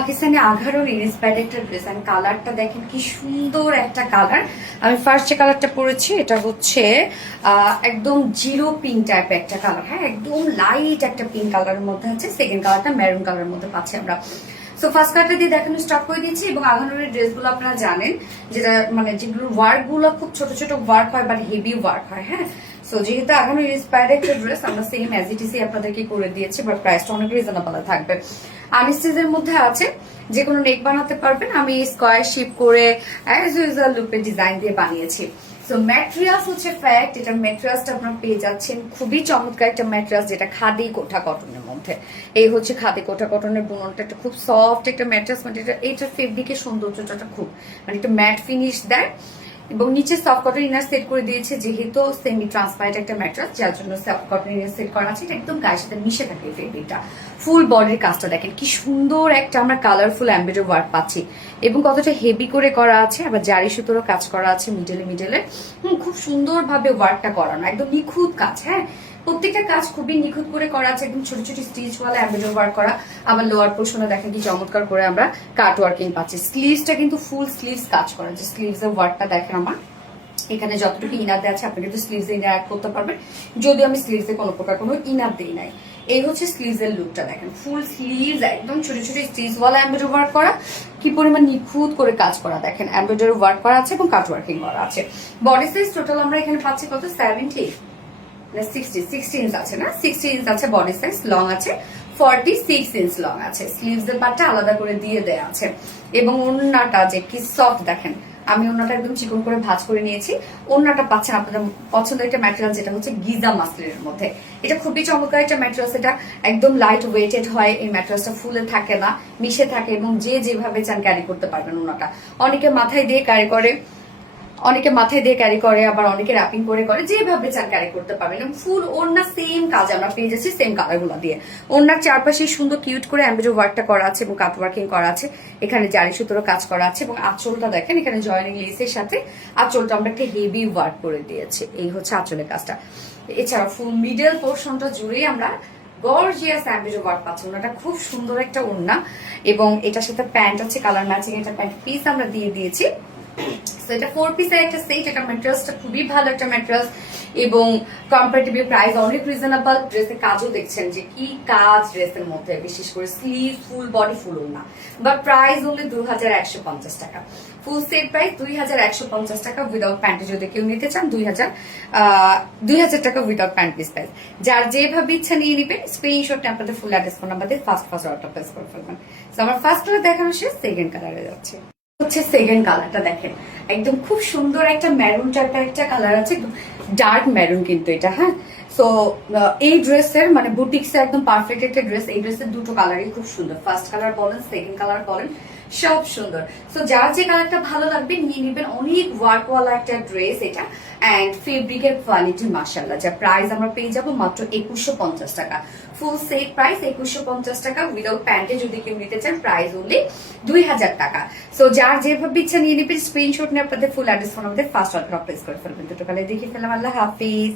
Pakistani আঘারও inspired একটা dress and কালারটা দেখেন কি সুন্দর একটা কালার। আমি ফার্স্ট যে কালারটা পরেছি এটা হচ্ছে একদম জিরো পিঙ্ক টাইপের একটা কালার। হ্যাঁ, একদম লাইট একটা পিঙ্ক কালারের মধ্যে আছে। সেকেন্ড কালারটা মেরুন কালারের মধ্যে পাচ্ছি আমরা। সো ফার্স্ট কালারটা দিয়ে দেখানো স্টার্ট করে দিচ্ছি। এবং আঘানুরের ড্রেসগুলো আপনারা জানেন যেটা মানে যেগুলো ওয়ার্ক গুলো খুব ছোট ছোট ওয়ার্ক হয় বাট হেভি ওয়ার্ক হয়। হ্যাঁ, সো যেহেতু আঘানুর ইন্সপায়ার্ড একটা ড্রেস আমরা সেম অ্যাজ ইট ইজ আপনাদেরকে করে দিয়েছি, বাট প্রাইসটা অনেক রিজনেবল থাকবে। আনস্টিচের মধ্যে আছে, যে কোনো নেক বানাতে পারবেন। আমি স্কোয়ার শেপ করে অ্যাজ ইউজুয়াল লুপের ডিজাইন দিয়ে বানিয়েছি। সো ম্যাটেরিয়ালস হচ্ছে ফ্যাক্ট, এটার ম্যাটেরিয়ালসটা আপনারা পেয়ে যাচ্ছেন খুবই চমৎকার একটা ম্যাটেরিয়ালস, যেটা খাদি কোঠা কটনের মধ্যে। এই হচ্ছে খাদি কোঠা কটনের বুননটা, একটা খুব সফট একটা ম্যাটেরিয়ালস। মানে এটার ফেব্রিকের সৌন্দর্যটা খুব মানে একটা ম্যাট ফিনিশ দেয়। এবং নিচে সফট কটন ইনার সেট করে দিয়েছে, যেহেতু সেমি ট্রান্সপারেন্ট একটা ম্যাটেরিয়াল, যার জন্য সফট কটন ইনার সেট করা আছে। এটা একদম গায়ের সাথে মিশে থাকে এই ফেব্রিকটা। ফুল বডির কাজটা দেখেন কি সুন্দর একটা আমরা কালারফুল এমব্রয়ডারি ওয়ার্ক পাচ্ছি, এবং কতটা হেভি করে করা আছে। আবার জারি সুতোরও কাজ করা আছে মিডলে খুব সুন্দরভাবে ওয়ার্কটা করানো, একদম নিখুঁত কাজ। হ্যাঁ, প্রত্যেকটা কাজ খুবই নিখুঁত করে করা আছে, একদম ছোট ছোট স্টিচ ওয়ালা এমব্রয়ডারি ওয়ার্ক করা। আবার লোয়ার পোর্শনে দেখেন কি চমৎকার করে আমরা কাট ওয়ার্কিং পাচ্ছি। স্লিভসটা কিন্তু ফুল স্লিভস কাজ করা, যে স্লিভস এর ওয়ার্কটা দেখেন আমার এখানে যতটুকু ইনার দেওয়া আছে আপনি কিন্তু স্লিভস ইনার অ্যাড করতে পারবেন, যদিও আমি স্লিভসে কোনো প্রকার কোনো ইনার দিই নাই। এই হচ্ছে স্লিভস এর লুকটা দেখেন, ফুল স্লিভস একদম ছোট ছোট স্টিচ ওয়ালা এমব্রয়ডারি ওয়ার্ক করা, কি পরিমাণ নিখুঁত করে কাজ করা দেখেন। এমব্রয়ডারি ওয়ার্ক করা আছে এবং কাট ওয়ার্কিং করা আছে। বডি সাইজ টোটাল আমরা এখানে পাচ্ছি কত 70 না 60 ইঞ্চ আছে না, 60 ইঞ্চ আছে বডি সাইজ। লং আছে 46 ইঞ্চ লং আছে। স্লিভস এর পার্টটা আলাদা করে দিয়ে দেয়া আছে। এবং ওড়নাটা যে কি সফট দেখেন, আমি ওড়নাটা একদম চিকন করে ভাঁজ করে নিয়েছি। ওড়নাটা পাচ্ছেন আপনাদের পছন্দের একটা ম্যাটেরিয়াল, যেটা হচ্ছে গিজা মাসলিনের মধ্যে। এটা খুবই চমৎকার একটা ম্যাটেরিয়াল, এটা একদম লাইট ওয়েটেড হয়। এই ম্যাটেরিয়ালটা ফুলে থাকে না, মিশে থাকে, এবং যে যেভাবে চান ক্যারি করতে পারবেন। ওড়নাটা অনেকে মাথায় দিয়ে ক্যারি করে, আবার অনেকে র্যাপিং করে যেভাবে চান ক্যারি করতে পারবেন। এবং ফুল ওড়না সেম কাজ আমরা পেয়ে যাচ্ছি, সেম কালার গুলো দিয়ে। ওড়নার চারপাশে সুন্দর কিউট করে এমব্রয়ডারি ওয়ার্কটা করা আছে এবং কাট ওয়ার্কিং করা আছে। এখানে জারি সুতোর কাজ করা আছে। এবং আঁচলটা দেখেন, এখানে জয়েনিং লেসের সাথে আঁচলটা আমরা একটা হেভি ওয়ার্ক করে দিয়েছি। এই হচ্ছে আঁচলের কাজটা। এছাড়া ফুল মিডল পোর্শনটা জুড়েই আমরা গর্জিয়াস এমব্রয়ডারি ওয়ার্ক পাচ্ছি। ওড়নাটা খুব সুন্দর একটা ওড়না, এবং এটার সাথে প্যান্ট আছে কালার ম্যাচিং, এটা প্যান্ট পিস আমরা দিয়ে দিয়েছি। এটা 4 পিসের একটা সেট। এটা ম্যাটেরিয়ালসটা খুবই ভালো একটা ম্যাটেরিয়ালস, এবং কম্পারেটিভলি প্রাইস অনেক রিজনেবল। ড্রেসের কাজও দেখছেন যে কি কাজ ড্রেসের মধ্যে, বিশেষ করে স্লিভ ফুল বডি ফুল না, বাট প্রাইস অনলি 2150 টাকা। ফুল সেট প্রাইস 2150 টাকা। উইদাউট প্যান্টে যদি কেউ নিতে চান 2000 টাকা উইদাউট প্যান্ট পিস প্রাইস। যার যেভাবে ইচ্ছা নিয়ে নিবেন, স্ক্রিনশট আপনাদের ফুল অ্যাড্রেস ফোন নাম্বার দিয়ে ফার্স্ট অর্ডার প্লেস করে ফেলবেন। আমার ফার্স্ট কালার দেখানো শেষ, সেকেন্ড কালারে যাচ্ছে। হচ্ছে সেকেন্ড কালারটা দেখেন, একদম খুব সুন্দর একটা মেরুন টাইপের একটা কালার আছে, ডার্ক মেরুন কিন্তু এটা। হ্যাঁ, সো এই ড্রেসের মানে বুটিক্স একদম পারফেক্ট একটা ড্রেস। এই ড্রেসের দুটো কালারই খুব সুন্দর, ফার্স্ট কালার বলেন সেকেন্ড কালার বলেন সব সুন্দর। সো যার যে কালারটা ভালো লাগবে নিয়ে নিবেন। অনেক ওয়ার্কওয়ালা একটা ড্রেস এটা, অ্যান্ড ফেব্রিকের কোয়ালিটি মাশাআল্লাহ। যা প্রাইস আমরা পেয়ে যাবো মাত্র 2150 টাকা। ফুল সেট প্রাইস 2150 টাকা। উইদাউট প্যান্টে যদি কেউ নিতে চান প্রাইস অনলি 2000 টাকা। সো যার যেভাবে ইচ্ছা নিয়ে নিবেন, স্ক্রিনশট নিয়ে আপনাদের ফুল অ্যাড্রেস ফোন আমাদের ফার্স্ট অর্ডার প্লেস করে ফেলবেন। দুটো কালার দেখে ফেললাম। আল্লাহ হাফিজ।